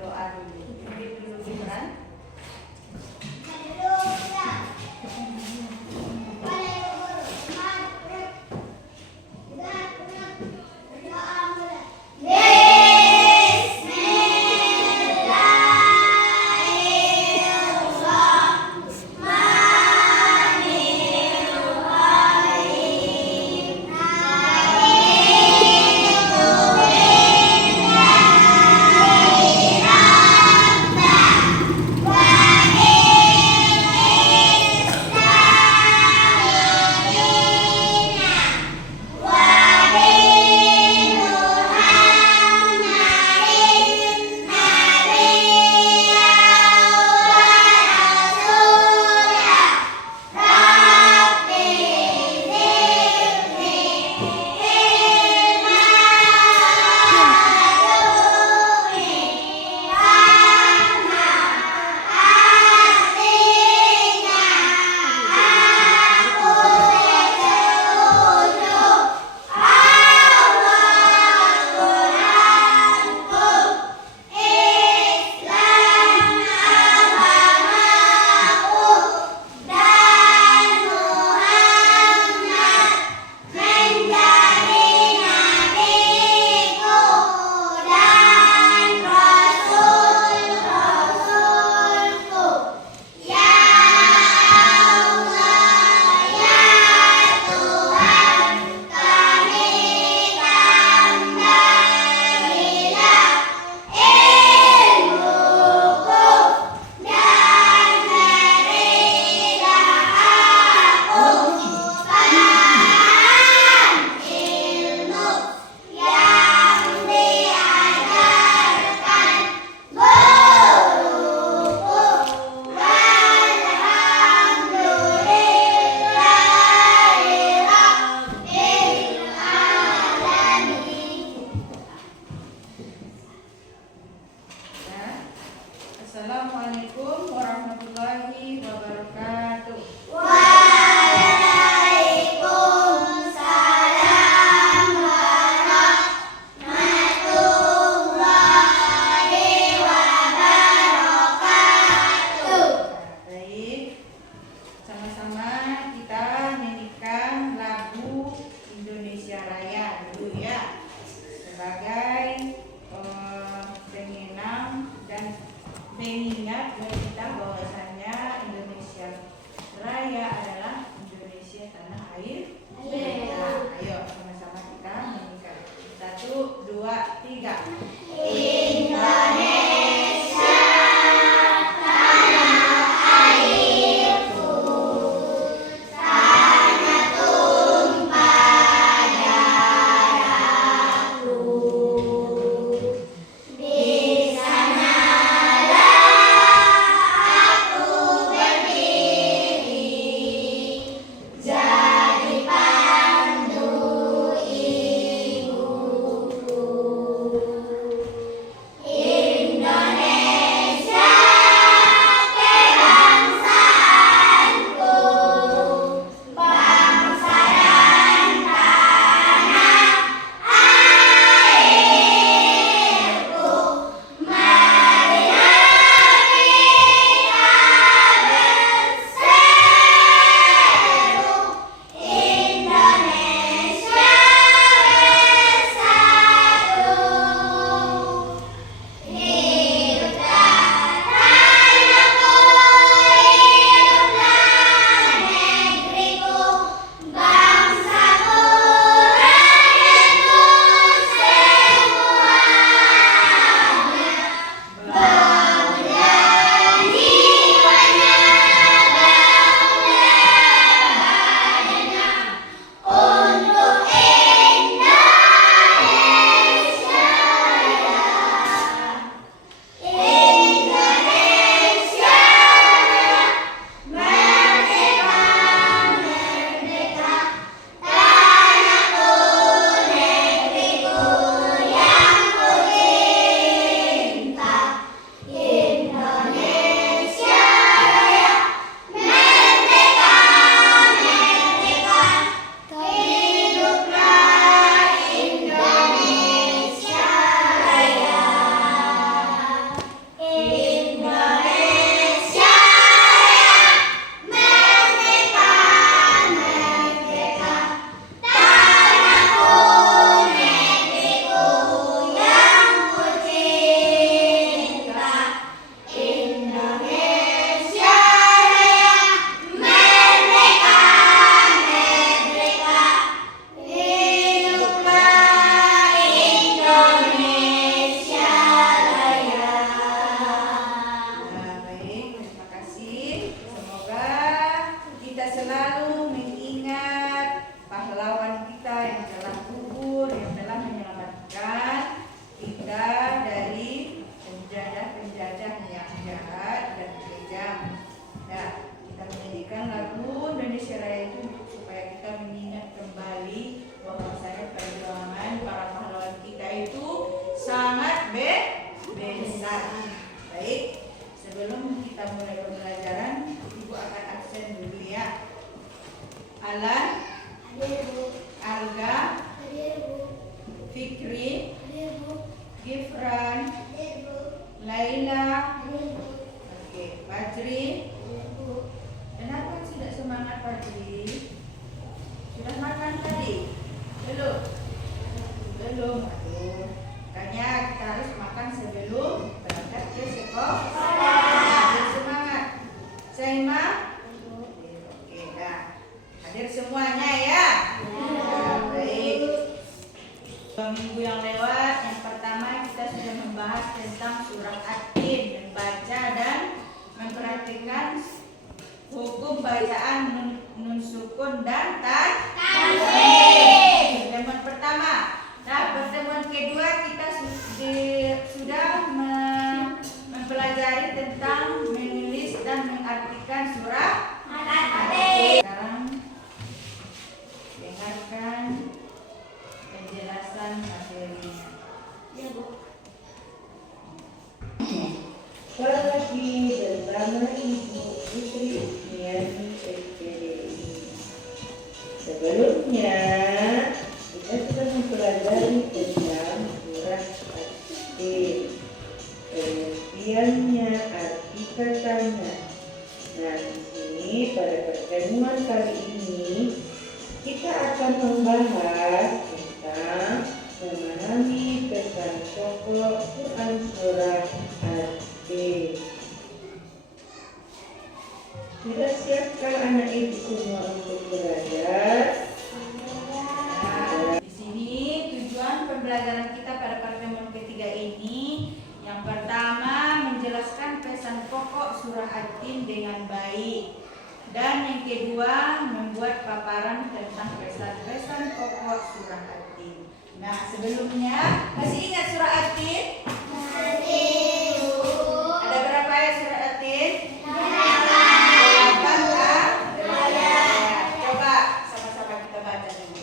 doa dulu. Pimpin dulu Gibran. Assalamualaikum warahmatullahi wabarakatuh. Waalaikumsalam warahmatullahi wabarakatuh. Baik, sama-sama kita nyanyikan lagu Indonesia Raya dulu ya, sebagai penginang dan mengingat buat kita bahwasannya Indonesia Raya adalah Indonesia tanah air. Ayo sama-sama kita menyanyikan. 1, 2, 3. Indonesia tanah airku, tanah tumpah darahku. Di sanalah aku berdiri, jadi pandu ibuku. mulai pembelajaran, Ibu akan absen dulu ya. Alan, Alga, Fikri, Gifran, Laila, oke, Fajri. Kenapa tidak semangat Fajri? Sudah makan tadi? Belum? Belum. Aduh. Makanya kita harus makan sebelum berangkat ke sekolah. Hadir semangat. Saima? Oke, dah. Hadir semuanya ya? Baik. Minggu yang lewat, yang pertama kita sudah membahas tentang surah At-Tin, membaca dan memperhatikan hukum bacaan nun sukun dan tanwin. Pertemuan pertama. Nah, pertemuan kedua kita sudah mempelajari tentang menulis dan mengartikan surah At-Tin. Sekarang dengarkan penjelasan materinya. Ya, Bu. Lagi bersama Ibu Putri Ismiani SPDI. Sebelumnya kita sudah mempelajari tentang surah At-Tin, pengertiannya, arti katanya. Nah, di sini pada pertemuan kali ini kita akan membahas tentang memahami pesan pokok Quran surah At-Tin. Sudah siapkah anak ibu semua untuk belajar? Nah, di sini tujuan pembelajaran kita pada pertemuan ketiga ini, yang pertama menjelaskan pesan pokok surah At-Tin dengan baik, dan yang kedua membuat paparan tentang pesan-pesan pokok surah At-Tin. Nah, sebelumnya masih ingat surah At-Tin? Ada berapa ya surah At-Tin? 8 ayat. Coba sama-sama kita baca dulu.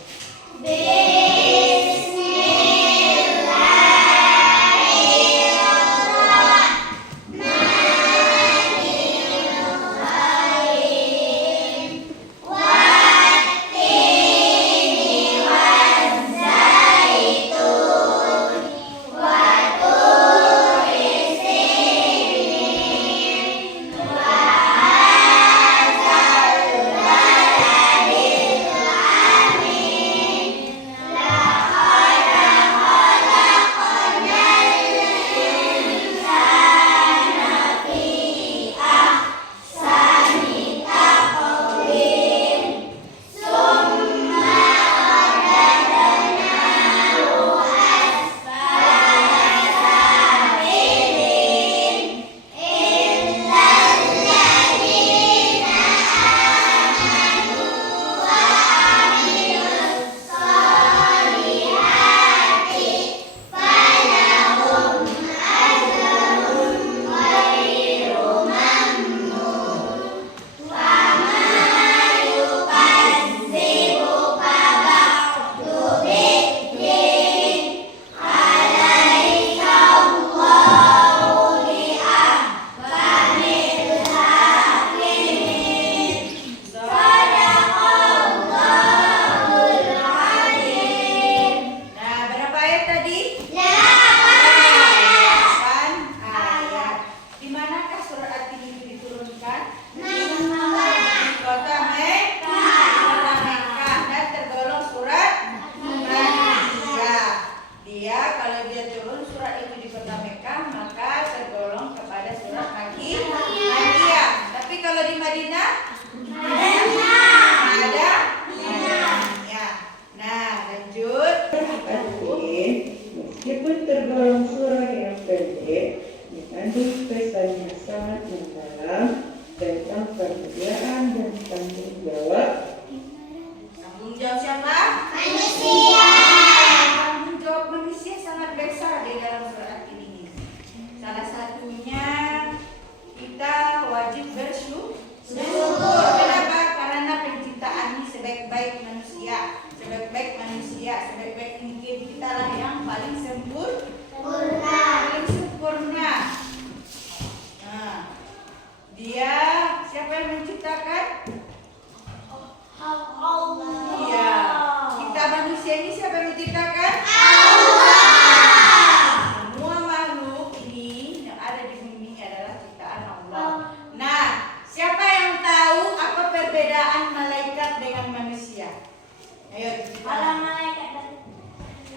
Ayo kita. Para malaikat dan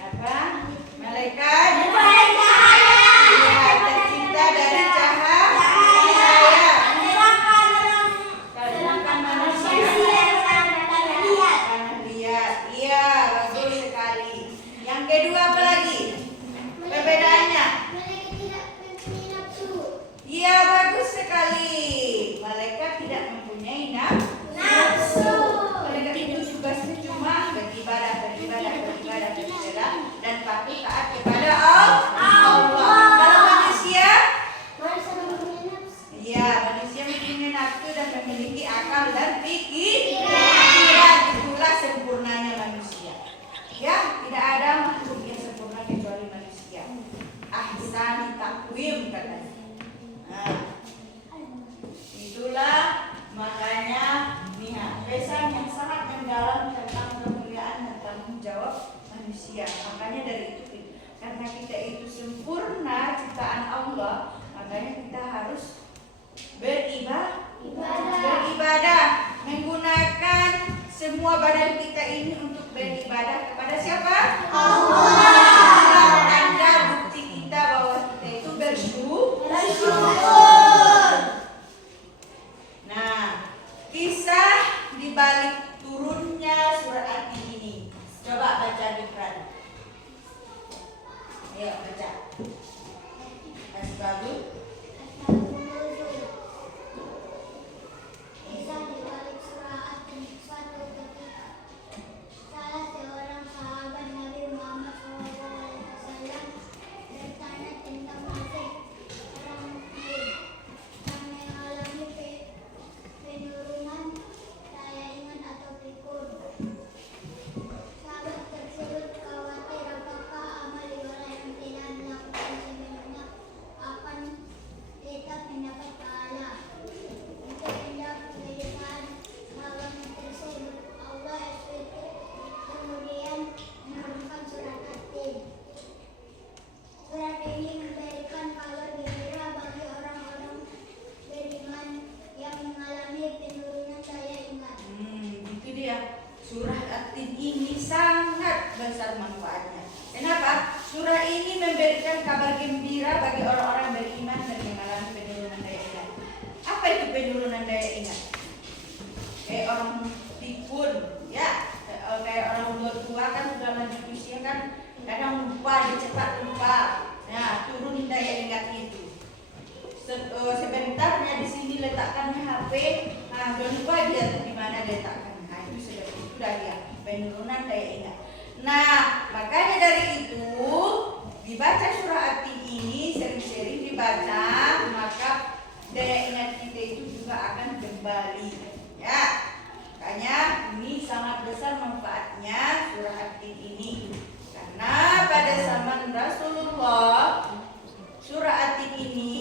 Apa? Malaikat. malaikat Ya, tercipta dari cahaya. Sedangkan manusia tanah liat. Iya, bagus sekali. Yang kedua apa lagi? Perbedaannya? Iya, bagus sekali. Malaikat tidak mempunyai nafsu. Malaikat itu tugasnya cuma beribadah dan patuh taat kepada Allah. Kalau manusia, iya, manusia mempunyai nafsu dan memiliki akal dan pikiran. Itulah sempurnanya manusia. Ya, tidak ada makhluk yang sempurna kecuali manusia. Ahsani takwim katanya. Nah, itulah makanya pesan yang sangat mendalam tentang kemuliaan dan tanggung jawab manusia. Makanya dari itu, karena kita itu sempurna ciptaan Allah, makanya kita harus beribadah, menggunakan semua badan kita ini untuk beribadah kepada siapa? Allah. Tanda bukti kita bahwa kita itu bersyukur. Nah, kisah di balik turunnya surat At-Tin ini. Coba baca Gibran. Ayo baca. Asbabun. Kisah di balik surah At-Tin. Suatu ketika, salah seorang sahabat Nabi Muhammad SAW bertanya tentang nasib orang mukmin yang mengalami penurunan daya ingat atau pikun. Sahabat tersebut khawatir apakah amal ibadah yang tidak dilakukan sebelumnya akan tetap mendapat pahala. Untuk hendak menjadikan sahabat tersebut, Allah SWT kemudian menurunkan surat At-Tin. Surat ini memberikan kabar gembira bagi orang-orang beriman yang mengalami penurunan daya ingat. Itu dia. Surah At-Tin ini sangat besar manfaatnya. Kenapa? Surah ini memberikan kabar gembira bagi orang-orang beriman dan mengalami penurunan daya ingat. Apa itu penurunan daya ingat? Kayak orang pikun, ya. Kayak orang tua kan sudah lanjut usia kan kadang lupa, dia cepat lupa. Nah, turunin daya ingat itu. Sebentarnya di sini letakkannya HP. Nah, jangan lupa dia di mana letakkan. Nah, itu sudah dia penurunan daya ingat. Nah, makanya dari itu dibaca surah At-Tin ini sering-sering dibaca, maka daya ingat kita itu juga akan kembali. Ya, makanya ini sangat besar manfaatnya surah At-Tin ini. Karena pada zaman Rasulullah, surah At-Tin ini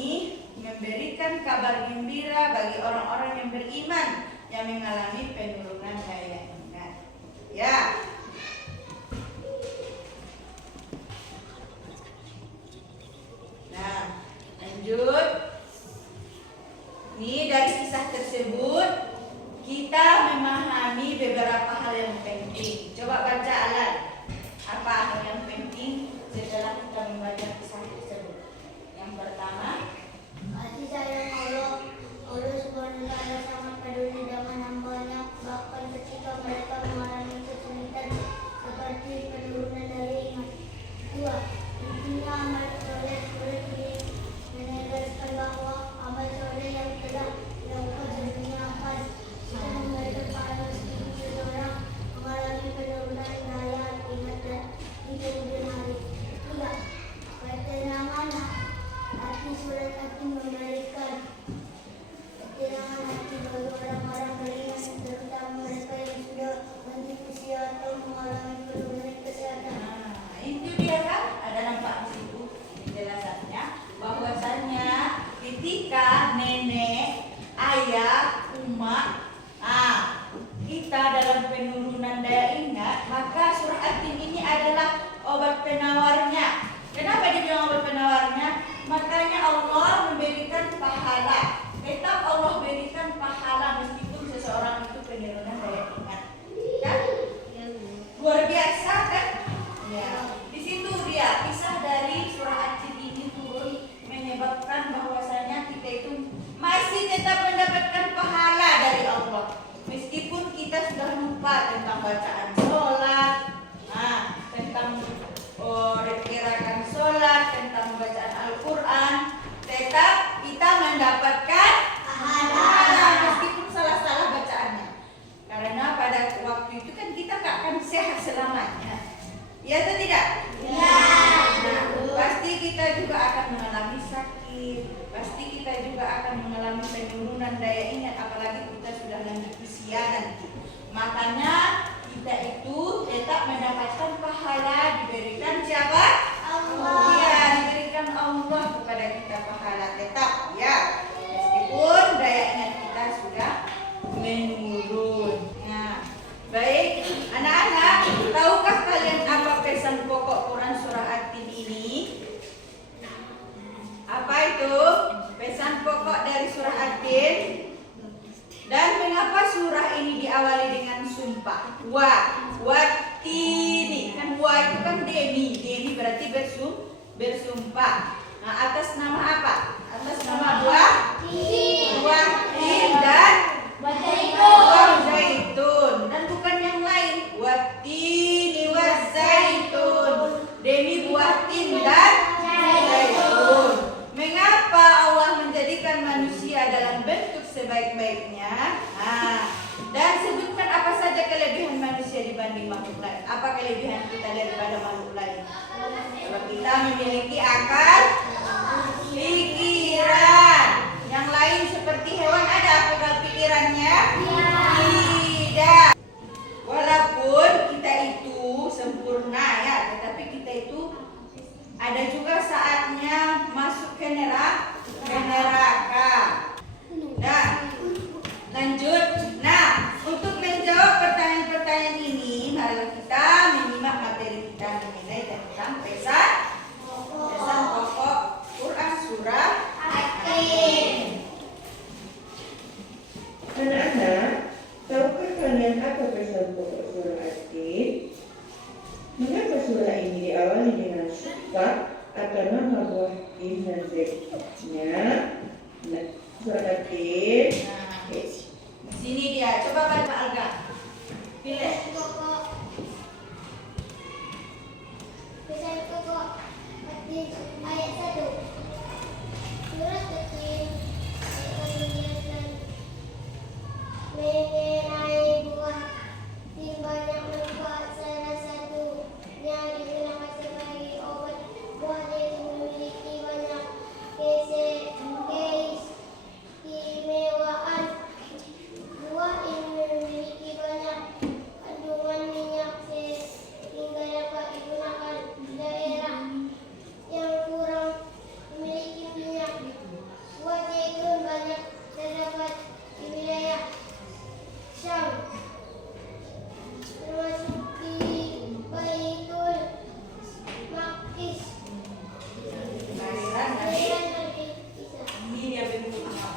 memberikan kabar gembira bagi orang-orang yang beriman yang mengalami penurunan daya ingat. Ya. Nah, lanjut. Ini dari kisah tersebut kita memahami beberapa hal yang penting. Coba baca Alan. Apa hal yang penting setelah kita membaca kisah tersebut? Yang pertama, Kasih sayang Allah Subhanahu wa Ta'ala sangat peduli dengan hambanya, bahkan ketika mereka mengalami kesulitan seperti penurunan daya ingat. 2. Intinya amal soleh surat ini menegaskan bahwa amal soleh yang telah dilakukan sebelumnya akan memberikan pahala meskipun seseorang mengalami penurunan daya ingat dan di kemudian hari. 3. Ketenangan hati. Surat At-Tin memberikan ketenangan hati bagi orang-orang beriman, terutama mereka yang sudah lanjut usia atau mengalami penurunan kesehatan. nah, itu dia kan ada nampak di situ penjelasannya bahwasannya ketika nenek, ayah, umat, kita dalam penurunan daya ingat, maka surah At-Tin ini adalah obat penawarnya. Kenapa dibilang obat penawarnya? Makanya Allah memberikan pahala. Tetap Allah berikan pahala meskipun seseorang itu penurunan daya ingat. Kan? bukan daya ingat, apalagi kita sudah lanjut usia nanti. Makanya kita itu tetap mendapatkan pahala, diberikan siapa? Allah. Iya, diberikan Allah kepada kita pahala tetap ya. Meskipun daya ingat kita sudah menurun. Nah, baik, anak-anak, tahukah kalian apa pesan pokok Quran surah At-Tin ini? Apa itu? Pesan pokok dari surah At-Tin. Dan mengapa surah ini diawali dengan sumpah? Wattini. Kan wa itu kan demi. Demi berarti bersumpah. Nah, atas nama apa? Atas nama buah tin dan buah zaitun. Dan bukan yang lain. Wattini wazaitun. Demi buah tin dan zaitun. Mengapa Allah menjadikan manusia dalam bentuk sebaik-baiknya? Nah, dan sebutkan apa saja kelebihan manusia dibanding makhluk lain. Apa kelebihan kita daripada makhluk lain? Kalau kita memiliki akal pikiran. Yang lain seperti hewan ada akal pikirannya? Tidak. Walaupun kita itu sempurna ya, tetapi kita itu ada juga saatnya masuk ke neraka. Nah, lanjut. Nah, untuk menjawab pertanyaan-pertanyaan ini, marilah kita menyimak materi kita mengenai tentang pesan pokok Quran surah At-Tin. Anak-anak, tahukah kalian apa pesan pokok surah At-Tin? Mengapa surah ini diawali dengan sumpah atau nama buah tin dan zaitnya? Nah, surah At-Tin. Nah, sini dia. Coba baca Alga. Pilih. Pesan pokok At-Tin ayat 1. Surah At-Tin mengenai buah tin banyak manfaat. Salah satunya digunakan sebagai obat. Buah tin memiliki banyak keistimewaan. Buah ini memiliki banyak kandungan minyak sehingga dapat digunakan di daerah yang kurang memiliki minyak. Buah zaitun banyak terdapat di wilayah Syam, termasuk di Baitul Maqdis. Baiklah, nanti ini dia bentuknya.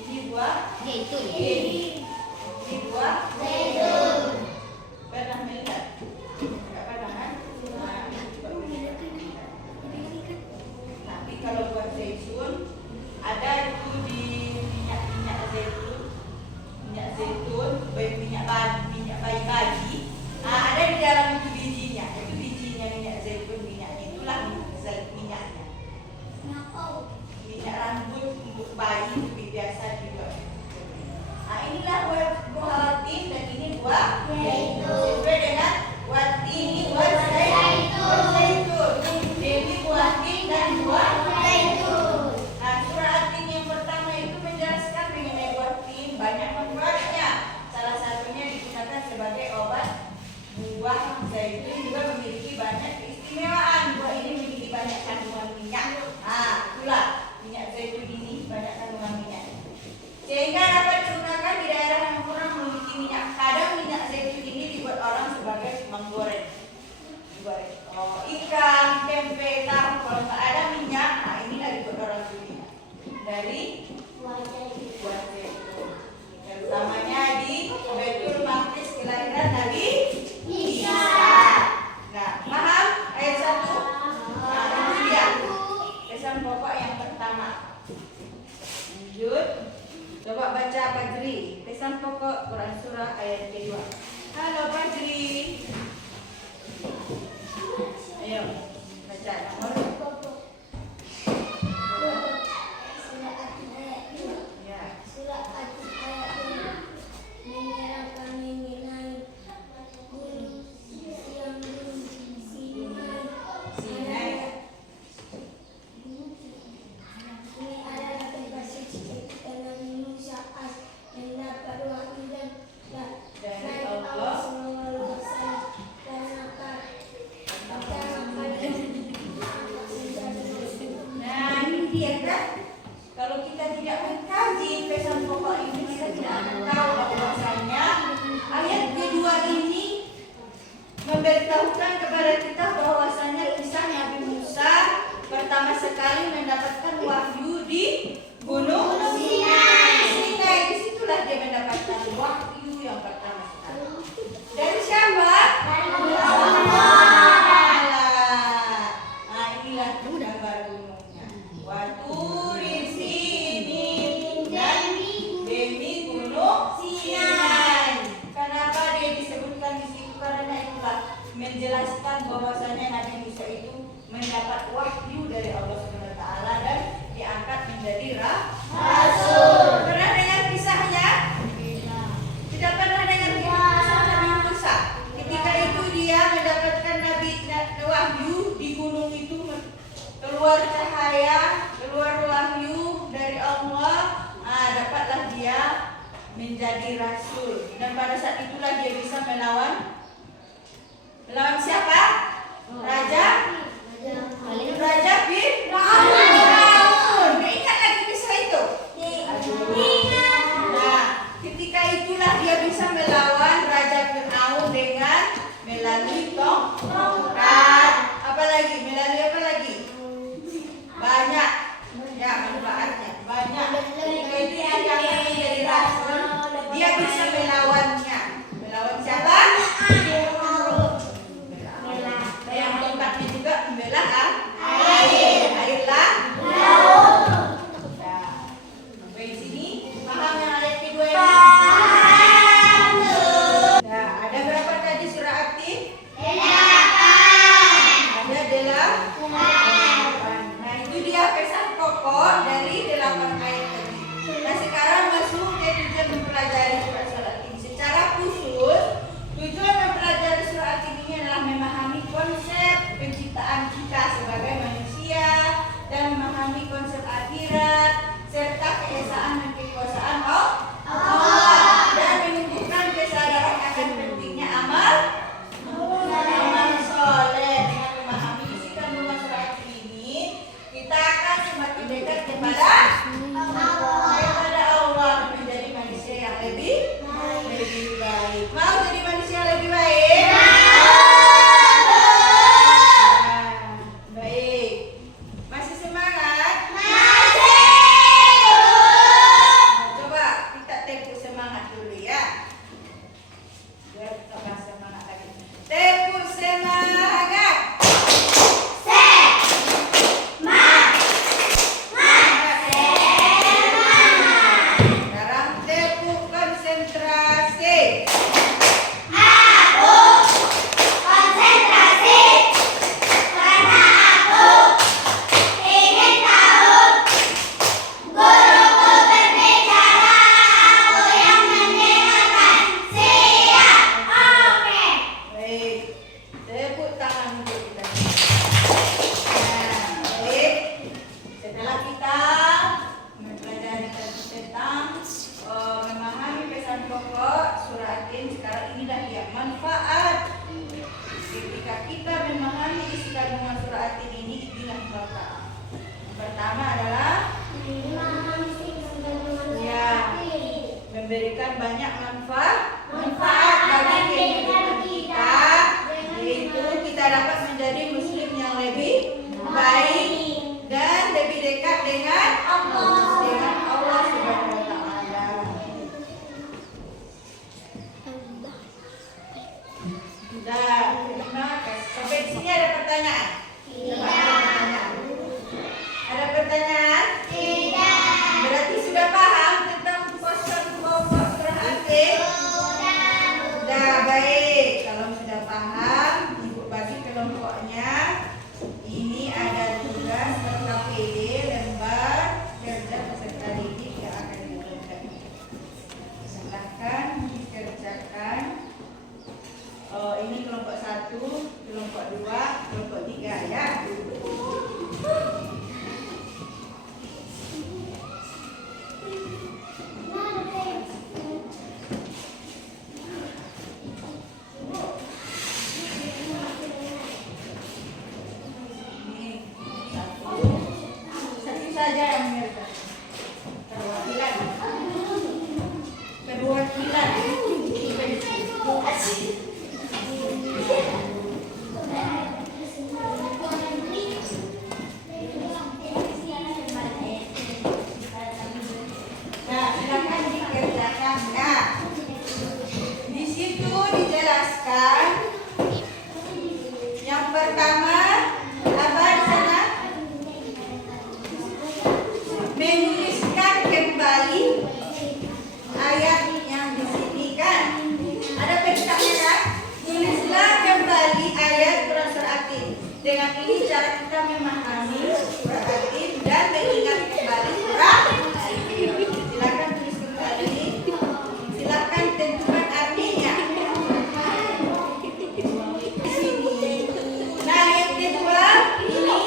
Ini buah zaitun. Ini buah zaitun. Pernah melihat? Enggak pernah kan? Nah, coba melihat. Tapi kalau buah zaitun ada itu di minyak zaitun, baik minyak bayi. Nah, ada di dalam itu bijinya. Itu bijinya minyak zaitun, minyaknya itulah minyaknya. Minyak rambut untuk bayi itu biasa dibuat. Nah, inilah buah tin dan ini buah zaitun. Sesuai dengan watini buah zaitun. Jadi buah tin dan buah zaitun. Nah, surah At-Tin yang pertama itu menjelaskan mengenai buah tin, banyak manfaatnya. Salah satunya digunakan sebagai obat. Buah zaitun juga memiliki banyak keistimewaan. Buah ini memiliki banyak kandungan minyak. Nah, itulah minyak zaitun ini banyak kandungan minyak. Sehingga dapat digunakan di daerah yang kurang memiliki minyak. Kadang minyak zaitun ini dibuat orang sebagai menggoreng. Digoreng. Oh, ikan, tempe, tahu. Kalau nggak ada minyak, nah inilah dibuat orang beli. Dari buah zaitun. Terutamanya di Baitul Maqdis, kelahiran Nabi Isa. Nah, paham ayat 1? Nah, itu dia pesan pokok yang pertama. Lanjut. Coba baca Fajri. Pesan pokok Quran surah ayat kedua. Halo Fajri. Ayo baca nomor. Surah At-Tin ayat 2. Ya. Surah At-Tin ayat 2 menyerahkan mengenai gunung yang gunung Sinai. Ini adalah tempat suci kita memberitahukan kepada kita bahwasanya kisah Nabi Musa pertama sekali mendapatkan wahyu di Gunung Sinai. Disitulah dia mendapatkan wahyu yang pertama sekali. Dari siapa? Dari Allah. Nah, inilah gambar gunungnya. Waturi sini dan demi Gunung Sinai. Kenapa dia disebutkan di situ? Karena itulah menjelaskan bahwasanya Nabi Musa itu mendapat wahyu dari Allah SWT dan diangkat menjadi rasul. Pernah dengar kisahnya? Tidak pernah dengar kisah Nabi Musa. Ketika itu dia mendapatkan wahyu di gunung itu, keluar cahaya, keluar wahyu dari Allah. Dapatlah dia menjadi rasul. Dan pada saat itulah dia bisa melawan siapa? Raja Fir'aun. Ingat lagi kisah itu? Nah, ketika itulah dia bisa melawan Raja Fir'aun dengan melalui tongkat. Melalui apa lagi? Banyak. Ya, manfaatnya banyak. Ketika itu dia akan menjadi rasul, dia bisa melawannya. Melawan siapa? Yang tongkatnya juga membelah air lah. Sampai di sini paham yang ayat kedua ini? Nah, ada berapa tadi surah At-Tin? 8. Ada 8. Nah, itu dia pesan pokok dari 8 ayat tadi. Nah, sekarang masuk ke tujuan mempelajari surah At-Tin secara khusus. Tujuan mempelajari surah At-Tin ini adalah memahami konsep penciptaan kita sebagai manusia dan memahami konsep akhirat serta keesaan dan kekuasaan Allah dan menumbuhkan kesadaran akan pentingnya amal soleh. Dengan memahami isi kandungan surah At-Tin ini, kita akan semakin dekat kepada Allah menjadi manusia yang lebih baik. Mau jadi manusia yang lebih baik? Baik. Masih semangat? Masih. Coba kita tepuk semangat dulu ya. Biar tambah semangat lagi. Tepuk semangat. Sekarang tepuk konsentrasi. Baik, tepuk tangan untuk kita. Nah, baik. Setelah kita mempelajari tentang memahami pesan pokok surah At-Tin, sekarang inilah dia manfaat. Ketika kita memahami isi kandungan surah At-Tin ini, inilah manfaat. Yang pertama adalah memberikan banyak manfaat bagi kehidupan kita, yaitu kita dapat menjadi muslim yang lebih baik dan lebih dekat dengan Allah Subhanahu wa taala. Sudah, terima kasih. Sampai di sini ada pertanyaan? Ada pertanyaan? Tidak. Berarti sudah paham tentang pesan pokok surah At-Tin? menuliskan kembali ayat yang di sini kan. Ada pentaknya kan? Tulislah kembali ayat Quran surah At-Tin. Dengan ini cara kita memahami surah At-Tin dan mengingat kembali surah At-Tin. Silakan tulis kembali. Silakan tentukan artinya. Di sini. Nah, yang kedua ini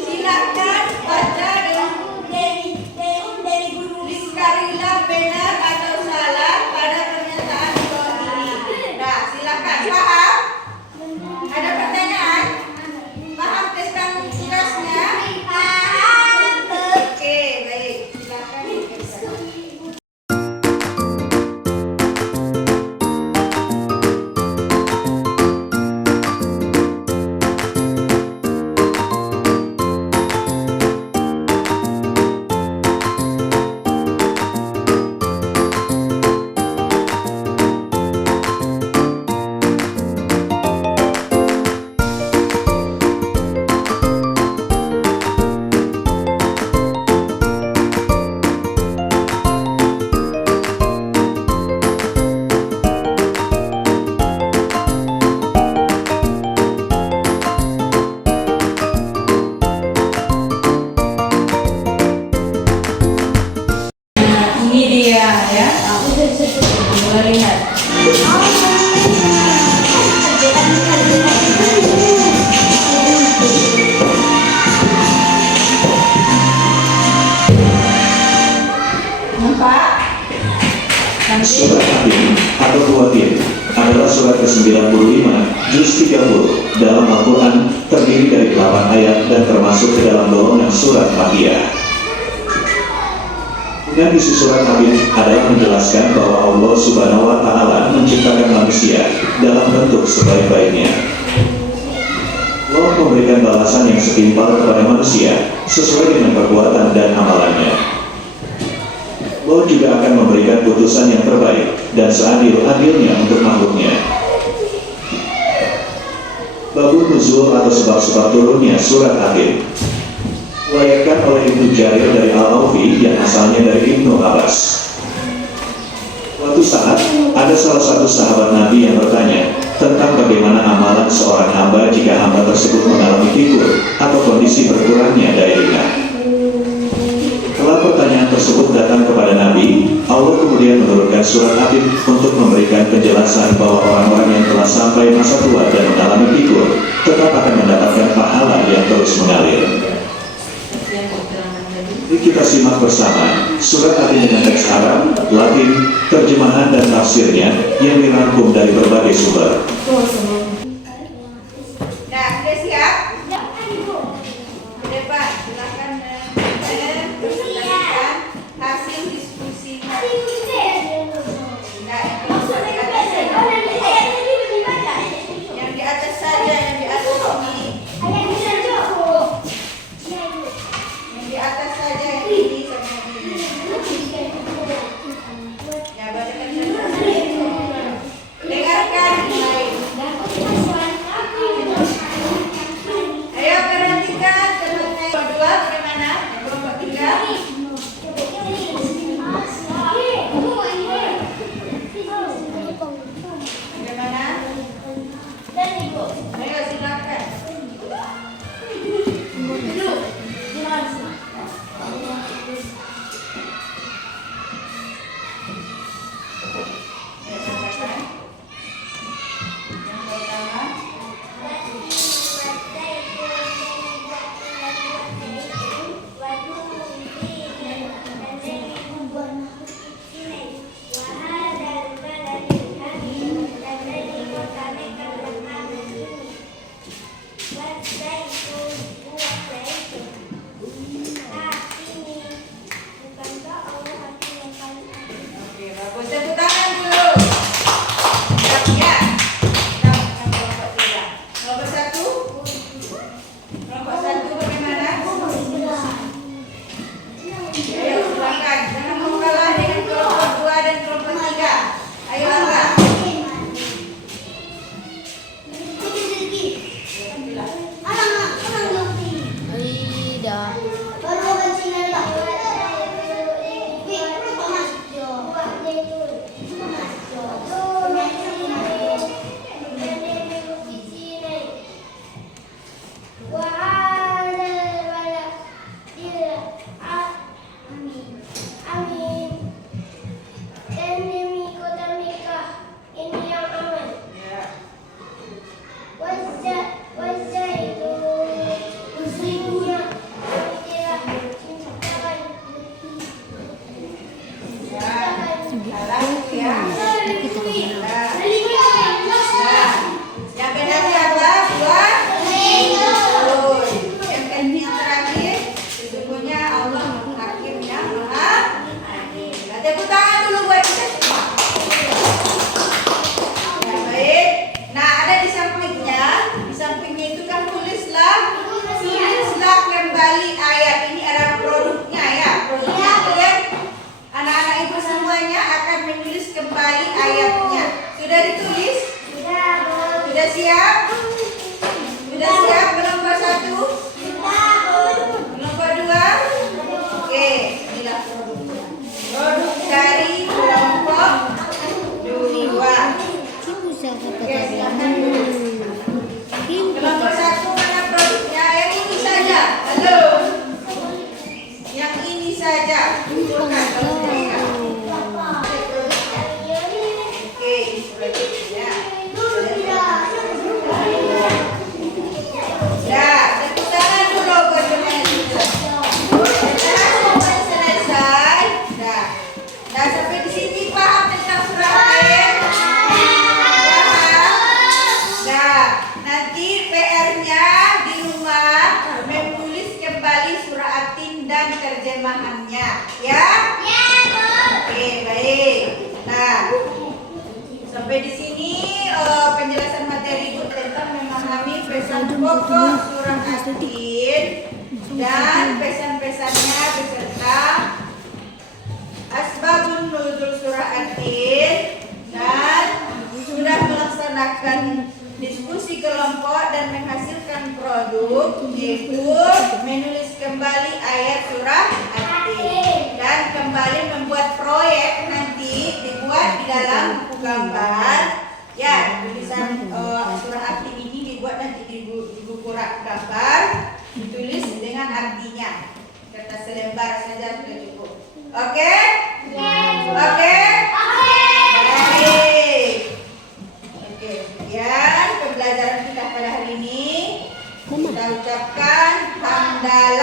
silakan baca dan dikarilah benar atau salah pada pernyataan di bawah ini. Nah, silakan paham? Ada pertanyaan? Paham tentang tugasnya? Paham. Oke, baik. Silakan dikerjakan. Ini dia ya. Boleh lihat. Nampak? Surat At-Tin atau Khawatir adalah surat ke-95 juz 30 dalam Al-Quran, terdiri dari 8 ayat dan termasuk ke dalam golongan surat Fatihah. Dan isi surat At-Tin adalah menjelaskan bahwa Allah Subhanahu wa Ta'ala menciptakan manusia dalam bentuk sebaik-baiknya. Allah memberikan balasan yang setimpal kepada manusia sesuai dengan perbuatan dan amalannya. Allah juga akan memberikan putusan yang terbaik dan seadil-adilnya untuk makhluknya. Babun nuzul atau sebab-sebab turunnya surat At-Tin diwayatkan oleh Ibnu Jarir dari Al-Aufi yang asalnya dari Ibnu Abbas. Suatu saat, ada salah satu sahabat Nabi yang bertanya tentang bagaimana amalan seorang hamba jika hamba tersebut mengalami fikur atau kondisi berkurangnya daya ingat. Setelah pertanyaan tersebut datang kepada Nabi, Allah kemudian menurunkan surat At-Tin untuk memberikan penjelasan bahwa orang-orang yang telah sampai masa tua dan mengalami fikur tetap akan mendapatkan pahala yang terus mengalir. Mari kita simak bersama surat At-Tin dengan teks Arab, Latin, terjemahan dan tafsirnya yang dirangkum dari berbagai sumber. Nah, sudah siap? Sudah Pak, silakan presentasikan hasil diskusi. Nah, yang di atas saja, yang di atas ini. Yang di atas saja, yang ini sama ini. Ya, bacakan saja. Dengarkan baik. siap? Sudah siap kelompok 1? Kelompok 2? Oke, inilah produknya. Produk dari kelompok 2. Oke, silakan dulu. Kelompok 1 mana produknya? Yang ini saja. Halo. Yang ini saja. Bukan produknya. Oke, ini produknya. Ya, tepuk tangan dulu buat pemain kita. Setelah selesai, dah sampai di sini paham tentang surah Al? Paham? Dah, nanti PR-nya di rumah menulis kembali surah At-Tin dan terjemahannya, ya? Oke, baik. Nah, sampai di sini penjelasan materi ibu tentang memahami pesan pokok surah At-Tin dan pesan-pesannya beserta asbabun nuzul surah At-Tin, dan sudah melaksanakan diskusi kelompok dan menghasilkan produk, yaitu menulis kembali ayat surah At-Tin dan kembali membuat proyek, nanti dibuat di dalam buku gambar. Ya, tulisan surah At-Tin ini dibuat nanti di buku gambar, ditulis dengan artinya. Kertas selembar saja sudah cukup. Oke? Oke? Baik. Oke, sekian pembelajaran kita pada hari ini. Kita ucapkan hamdalah.